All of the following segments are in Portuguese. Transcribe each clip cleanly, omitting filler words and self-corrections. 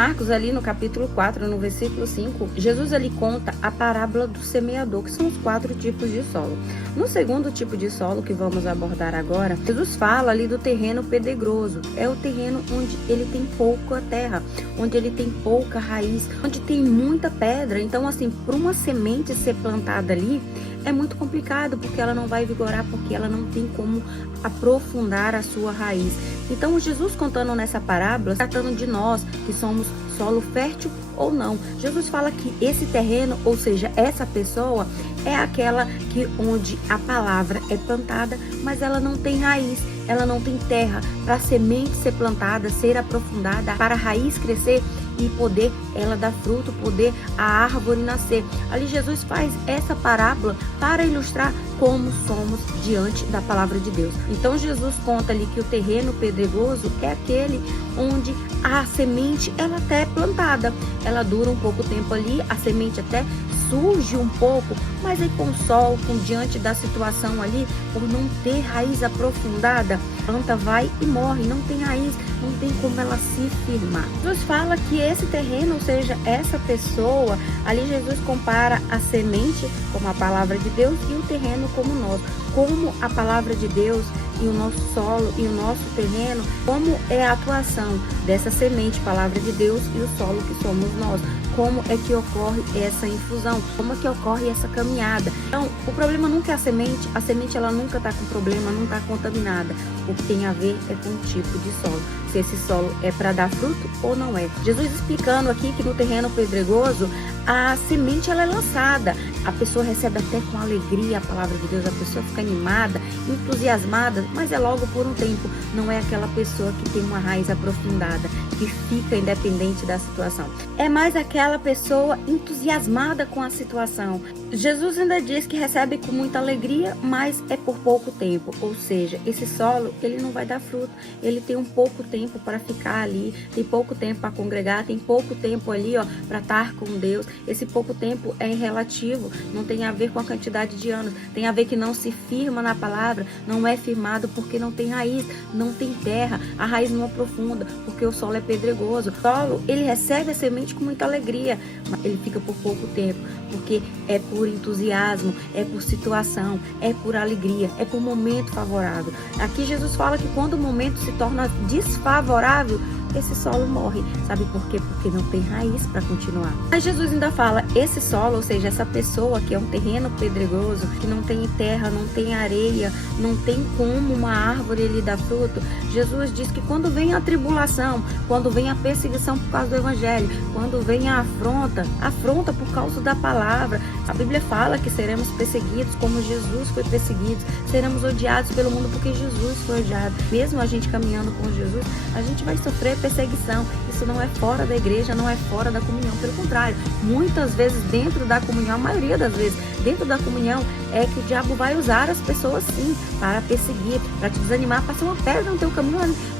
Marcos, ali no capítulo 4, no versículo 5, Jesus ele conta a parábola do semeador, que são os 4 tipos de solo. No segundo tipo de solo que vamos abordar agora, Jesus fala ali do terreno pedregoso. É o terreno onde ele tem pouca terra, onde ele tem pouca raiz, onde tem muita pedra. Então, assim, para uma semente ser plantada ali, é muito complicado, porque ela não vai vigorar, porque ela não tem como aprofundar a sua raiz. Então, Jesus contando nessa parábola, tratando de nós, que somos solo fértil ou não. Jesus fala que esse terreno, ou seja, essa pessoa, é aquela que onde a palavra é plantada, mas ela não tem raiz, ela não tem terra para a semente ser plantada, ser aprofundada, para a raiz crescer e poder ela dar fruto, poder a árvore nascer. Ali Jesus faz essa parábola para ilustrar como somos diante da palavra de Deus. Então Jesus conta ali que o terreno pedregoso é aquele onde a semente ela até é plantada, ela dura um pouco tempo ali, a semente até surge um pouco, mas aí com o sol, com diante da situação ali, por não ter raiz aprofundada, a planta vai e morre, não tem raiz, não tem como ela se firmar. Jesus fala que esse terreno, ou seja, essa pessoa, ali Jesus compara a semente como a palavra de Deus e o terreno como nós, como a palavra de Deus e o nosso solo e o nosso terreno, como é a atuação dessa semente, palavra de Deus, e o solo que somos nós. Como é que ocorre essa infusão, como é que ocorre essa caminhada. Então, o problema nunca é a semente ela nunca está com problema, não está contaminada. O que tem a ver é com o tipo de solo, se esse solo é para dar fruto ou não é. Jesus explicando aqui que no terreno pedregoso, a semente ela é lançada, a pessoa recebe até com alegria a palavra de Deus, a pessoa fica animada, entusiasmada, mas é logo por um tempo, não é aquela pessoa que tem uma raiz aprofundada, que fica independente da situação. É mais aquela pessoa entusiasmada com a situação. Jesus ainda diz que recebe com muita alegria, mas é por pouco tempo, ou seja, esse solo ele não vai dar fruto, ele tem um pouco tempo para ficar ali, tem pouco tempo para congregar, tem pouco tempo ali para estar com Deus. Esse pouco tempo é relativo, não tem a ver com a quantidade de anos, tem a ver que não se firma na palavra, não é firmado porque não tem raiz, não tem terra, a raiz não aprofunda, porque o solo é pedregoso. O solo, ele recebe a semente com muita alegria, mas ele fica por pouco tempo, porque é por entusiasmo, é por situação, é por alegria, é por momento favorável. Aqui Jesus fala que quando o momento se torna desfavorável, esse solo morre. Sabe por quê? Porque não tem raiz para continuar. Mas Jesus ainda fala, esse solo, ou seja, essa pessoa que é um terreno pedregoso, que não tem terra, não tem areia, não tem como uma árvore lhe dar fruto. Jesus diz que quando vem a tribulação, quando vem a perseguição por causa do evangelho, quando vem a afronta por causa da palavra, a Bíblia fala que seremos perseguidos como Jesus foi perseguido, seremos odiados pelo mundo porque Jesus foi odiado. Mesmo a gente caminhando com Jesus, a gente vai sofrer perseguição. Isso não é fora da igreja, não é fora da comunhão, pelo contrário, muitas vezes dentro da comunhão, a maioria das vezes dentro da comunhão é que o diabo vai usar as pessoas sim para perseguir, para te desanimar, passar uma pedra no teu caminho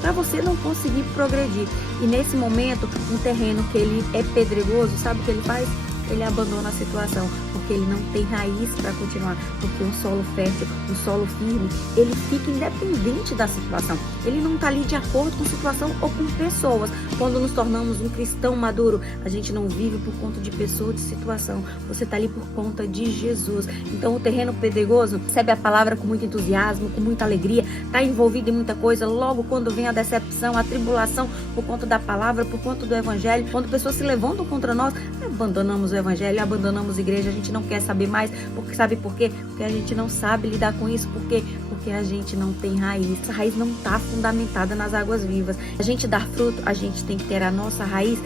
para você não conseguir progredir. E nesse momento, um terreno que ele é pedregoso, sabe o que ele faz? Ele abandona a situação, porque ele não tem raiz para continuar, porque um solo fértil, um solo firme, ele fica independente da situação, ele não está ali de acordo com a situação ou com pessoas. Quando nos tornamos um cristão maduro, a gente não vive por conta de pessoa, de situação, você está ali por conta de Jesus. Então o terreno pedregoso recebe a palavra com muito entusiasmo, com muita alegria, está envolvido em muita coisa. Logo quando vem a decepção, a tribulação por conta da palavra, por conta do evangelho, quando pessoas se levantam contra nós, abandonamos o evangelho, abandonamos a igreja, a gente não quer saber mais, porque sabe por quê? Porque a gente não sabe lidar com isso, porque a gente não tem raiz, essa raiz não está fundamentada nas águas vivas. A gente dar fruto, a gente tem que ter a nossa raiz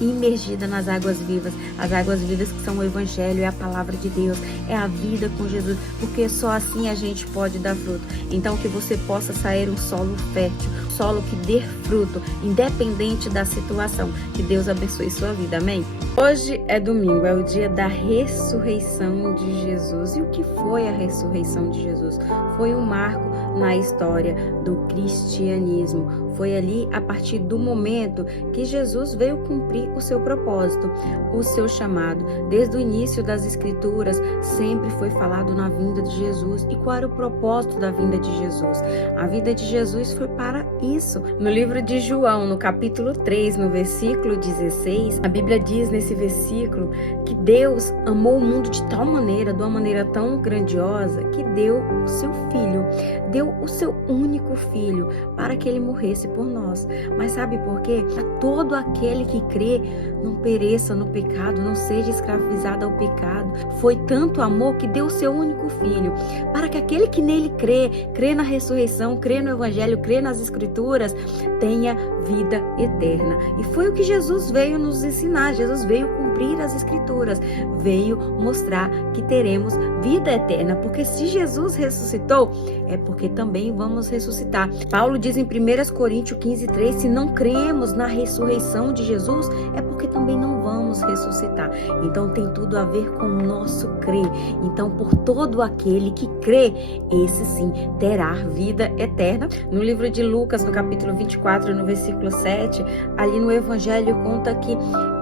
imergida nas águas vivas, as águas vivas que são o evangelho, é a palavra de Deus, é a vida com Jesus, porque só assim a gente pode dar fruto. Então que você possa sair um solo fértil, solo que dê fruto, independente da situação. Que Deus abençoe sua vida, amém? Hoje é domingo, é o dia da ressurreição de Jesus. E o que foi a ressurreição de Jesus? Foi um marco na história do cristianismo. Foi ali, a partir do momento que Jesus veio cumprir o seu propósito, o seu chamado. Desde o início das Escrituras, sempre foi falado na vinda de Jesus. E qual era o propósito da vinda de Jesus? A vinda de Jesus foi para isso. No livro de João, no capítulo 3, no versículo 16, a Bíblia diz nesse versículo que Deus amou o mundo de tal maneira, de uma maneira tão grandiosa, que deu o seu Filho, deu o seu único Filho, para que ele morresse por nós. Mas sabe por quê? Para todo aquele que crê, não pereça no pecado, não seja escravizado ao pecado. Foi tanto amor que deu o seu único Filho, para que aquele que nele crê na ressurreição, crê no Evangelho, crê nas Escrituras, tenha vida eterna. E foi o que Jesus veio nos ensinar. Jesus veio cumprir as Escrituras, veio mostrar que teremos vida eterna, porque se Jesus ressuscitou, é porque também vamos ressuscitar. Paulo diz em 1 Coríntios 15:3, se não cremos na ressurreição de Jesus, é porque também não vamos ressuscitar. Então tem tudo a ver com o nosso crer. Então, por todo aquele que crê, esse sim terá vida eterna. No livro de Lucas, no capítulo 24, no versículo 7, ali no Evangelho conta que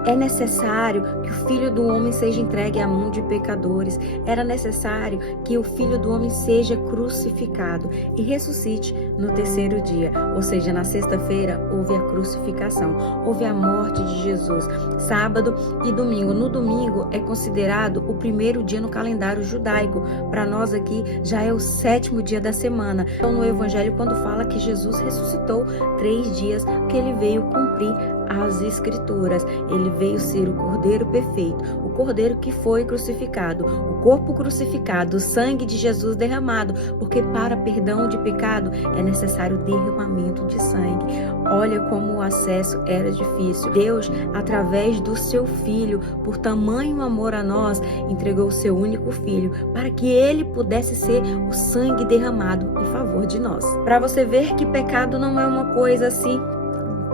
é necessário que o Filho do Homem seja entregue à mão de pecadores. Era necessário que o Filho do Homem seja crucificado e ressuscite no terceiro dia. Ou seja, na sexta-feira houve a crucificação, houve a morte de Jesus. Sábado e domingo. No domingo é considerado o primeiro dia no calendário judaico. Para nós aqui já é o 7º dia da semana. Então no Evangelho, quando fala que Jesus ressuscitou 3 dias, que ele veio cumprir as Escrituras. Ele veio ser o Cordeiro perfeito, o Cordeiro que foi crucificado, o corpo crucificado, o sangue de Jesus derramado, porque para perdão de pecado é necessário derramamento de sangue. Olha como o acesso era difícil. Deus, através do seu Filho, por tamanho amor a nós, entregou o seu único Filho para que ele pudesse ser o sangue derramado em favor de nós. Para você ver que pecado não é uma coisa assim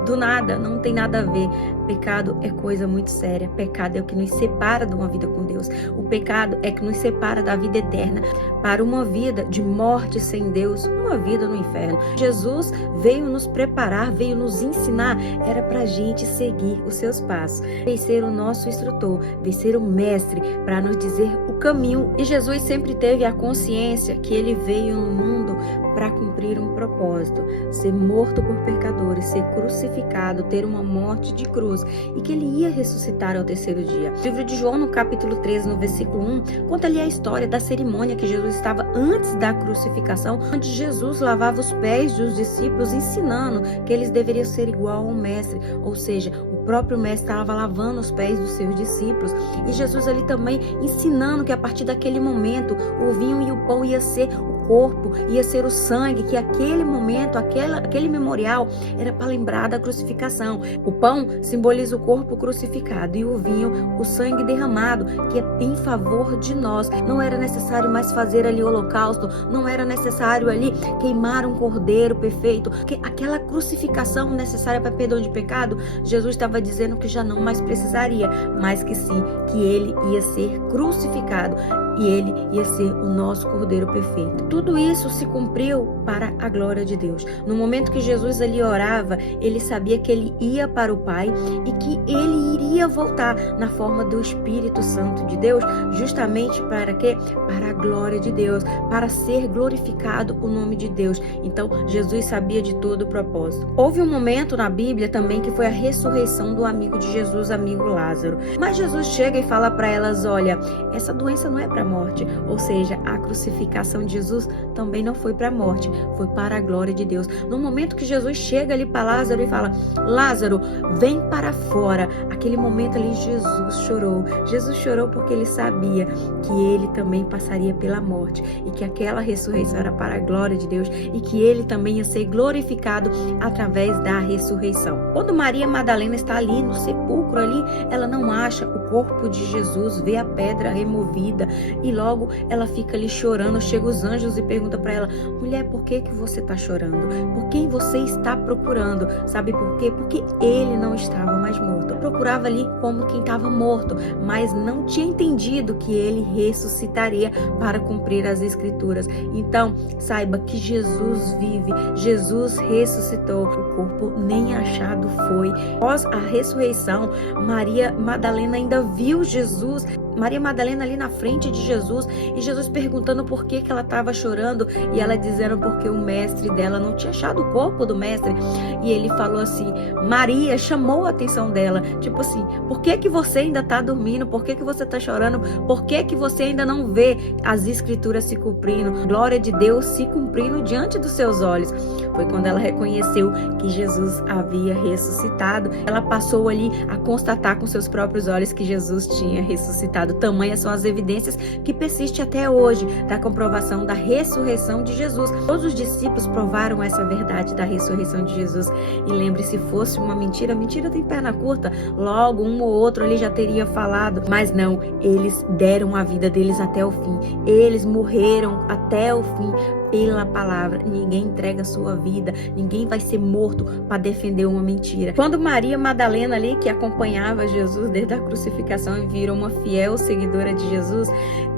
do nada, não tem nada a ver. Pecado é coisa muito séria. Pecado é o que nos separa de uma vida com Deus. O pecado é que nos separa da vida eterna para uma vida de morte sem Deus, uma vida no inferno. Jesus veio nos preparar, veio nos ensinar, era pra gente seguir os seus passos. Veio ser o nosso instrutor, veio ser o mestre para nos dizer o caminho. E Jesus sempre teve a consciência que ele veio no mundo para cumprir um propósito, ser morto por pecadores, ser crucificado, ter uma morte de cruz, e que ele ia ressuscitar ao terceiro dia. O livro de João, no capítulo 13, no versículo 1, conta ali a história da cerimônia que Jesus estava antes da crucificação, onde Jesus lavava os pés dos discípulos, ensinando que eles deveriam ser igual ao mestre, ou seja, o próprio mestre estava lavando os pés dos seus discípulos, e Jesus ali também ensinando que a partir daquele momento o vinho e o pão ia ser o corpo, ia ser o sangue, que aquele momento, aquele memorial era para lembrar da crucificação. O pão simboliza o corpo crucificado e o vinho, o sangue derramado, que é em favor de nós. Não era necessário mais fazer ali o holocausto, não era necessário ali queimar um cordeiro perfeito, que aquela crucificação necessária para perdão de pecado, Jesus estava dizendo que já não mais precisaria, mas que sim, que ele ia ser crucificado e ele ia ser o nosso Cordeiro perfeito. Tudo isso se cumpriu para a glória de Deus. No momento que Jesus ali orava, ele sabia que ele ia para o Pai e que ele iria voltar na forma do Espírito Santo de Deus, justamente para quê? Para a glória de Deus, para ser glorificado o nome de Deus. Então, Jesus sabia de todo o propósito. Houve um momento na Bíblia também que foi a ressurreição do amigo de Jesus, amigo Lázaro. Mas Jesus chega e fala para elas, olha, essa doença não é para morte, ou seja, a crucificação de Jesus também não foi para a morte, foi para a glória de Deus. No momento que Jesus chega ali para Lázaro e fala, Lázaro, vem para fora, aquele momento ali Jesus chorou porque ele sabia que ele também passaria pela morte e que aquela ressurreição era para a glória de Deus e que ele também ia ser glorificado através da ressurreição. Quando Maria Madalena está ali no sepulcro ali, ela não acha o corpo de Jesus, vê a pedra removida, e logo ela fica ali chorando. Chega os anjos e pergunta para ela: mulher, por que você está chorando? Por quem você está procurando? Sabe por quê? Porque ele não estava mais morto. Procurava ali como quem estava morto, mas não tinha entendido que ele ressuscitaria para cumprir as escrituras. Então, saiba que Jesus vive, Jesus ressuscitou, o corpo nem achado foi. Após a ressurreição, Maria Madalena ainda viu Jesus, Maria Madalena ali na frente de Jesus, e Jesus perguntando por que ela estava chorando, e ela dizendo porque o mestre dela não tinha achado o corpo do mestre. E ele falou assim, Maria, chamou a atenção dela, tipo assim, por que você ainda está dormindo? Por que você está chorando? Por que você ainda não vê as escrituras se cumprindo, glória de Deus se cumprindo diante dos seus olhos? Foi quando ela reconheceu que Jesus havia ressuscitado. Ela passou ali a constatar com seus próprios olhos que Jesus tinha ressuscitado. Tamanhas são as evidências que persistem até hoje da comprovação da ressurreição de Jesus. Todos os discípulos provaram essa verdade da ressurreição de Jesus. E lembre, se fosse uma mentira, mentira tem perna curta, logo um ou outro ali já teria falado, mas não, eles deram a vida deles até o fim, eles morreram até o fim pela palavra. Ninguém entrega a sua vida, ninguém vai ser morto para defender uma mentira. Quando Maria Madalena ali, que acompanhava Jesus desde a crucificação e virou uma fiel seguidora de Jesus,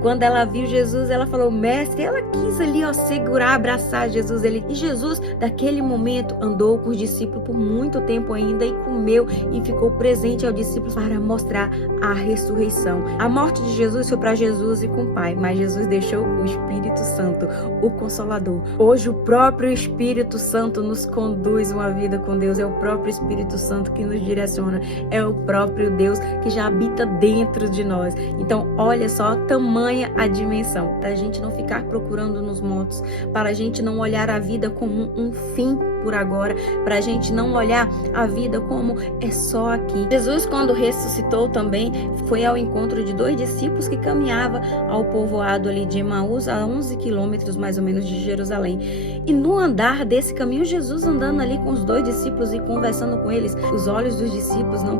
quando ela viu Jesus, ela falou, mestre, ela quis ali, segurar, abraçar Jesus. E Jesus, daquele momento, andou com os discípulos por muito tempo ainda e comeu e ficou presente aos discípulos para mostrar a ressurreição. A morte de Jesus foi para Jesus e com o Pai, mas Jesus deixou o Espírito Santo, o Consolador. Hoje o próprio Espírito Santo nos conduz uma vida com Deus, é o próprio Espírito Santo que nos direciona, é o próprio Deus que já habita dentro de nós. Então olha só, tamanha a dimensão, para a gente não ficar procurando nos mortos, para a gente não olhar a vida como um fim por agora, para a gente não olhar a vida como é só aqui. Jesus, quando ressuscitou também, foi ao encontro de 2 discípulos que caminhavam ao povoado ali de Emaús, a 11 quilômetros mais ou menos de Jerusalém. E no andar desse caminho, Jesus andando ali com os 2 discípulos e conversando com eles, os olhos dos discípulos não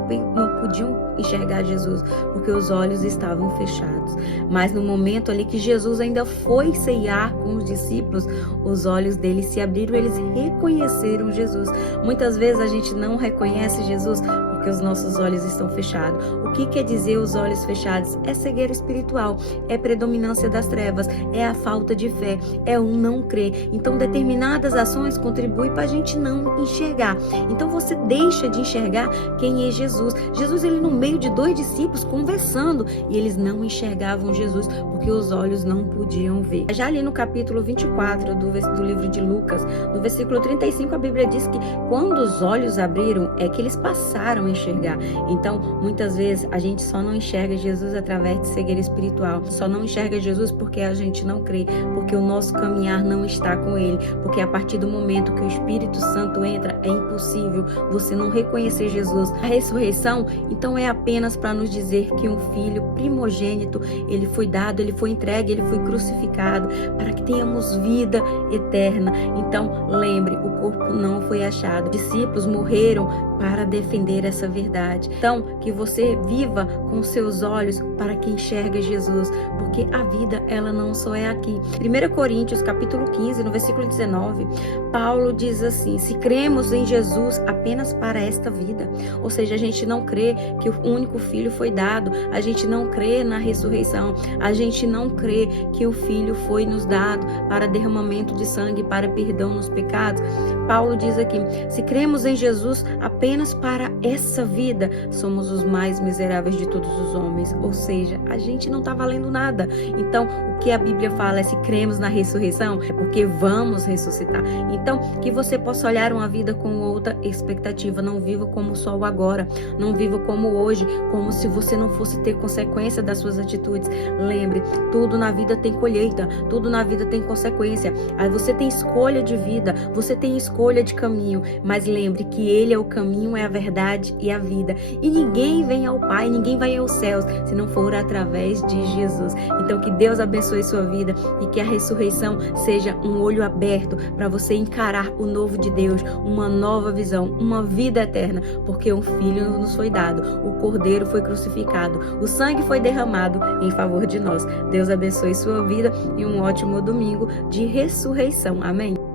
podiam enxergar Jesus, porque os olhos estavam fechados. Mas no momento ali que Jesus ainda foi ceiar com os discípulos, os olhos deles se abriram, eles reconheceram Jesus. Muitas vezes a gente não reconhece Jesus porque os nossos olhos estão fechados. O que quer dizer os olhos fechados? É cegueira espiritual, é predominância das trevas, é a falta de fé, é um não crer. Então determinadas ações contribuem para a gente não enxergar. Então você deixa de enxergar quem é Jesus. Jesus, ele no meio de 2 discípulos conversando, e eles não enxergavam Jesus porque os olhos não podiam ver. Já ali no capítulo 24 do livro de Lucas, no versículo 35, a Bíblia diz que quando os olhos abriram, é que eles passaram a enxergar. Então, muitas vezes, a gente só não enxerga Jesus através de cegueira espiritual. Só não enxerga Jesus porque a gente não crê, porque o nosso caminhar não está com Ele. Porque a partir do momento que o Espírito Santo entra, é impossível você não reconhecer Jesus. A ressurreição, então, é apenas para nos dizer que um filho primogênito, ele foi dado, ele foi entregue, ele foi crucificado, para que tenhamos vida eterna. Então, lembre, o corpo não foi achado. Discípulos morreram para defender essa verdade. Então, que você viva com seus olhos para que enxergue Jesus, porque a vida, ela não só é aqui. 1 Coríntios, capítulo 15, no versículo 19, Paulo diz assim, se cremos em Jesus apenas para esta vida, ou seja, a gente não crê que o único filho foi dado, a gente não crê na ressurreição, a gente não crê que o filho foi nos dado para derramamento de sangue, para perdão nos pecados. Paulo diz aqui, se cremos em Jesus apenas para essa vida, somos os mais miseráveis de todos os homens, ou seja, a gente não está valendo nada. Então, o que a Bíblia fala é, se cremos na ressurreição, é porque vamos ressuscitar. Então, que você possa olhar uma vida com outra expectativa, não viva como só o agora, não viva como hoje, como se você não fosse ter consequência das suas atitudes. Lembre, tudo na vida tem colheita, tudo na vida tem consequência. Aí você tem escolha de vida, você tem escolha de caminho, mas lembre que Ele é o caminho, é a verdade e a vida. E ninguém vem ao Pai, ninguém vai aos céus, se não for através de Jesus. Então que Deus abençoe sua vida e que a ressurreição seja um olho aberto para você encarar o novo de Deus, uma nova visão, uma vida eterna, porque um filho nos foi dado, o Cordeiro foi crucificado, o sangue foi derramado em favor de nós. Deus abençoe sua vida e um ótimo domingo de ressurreição. Amém?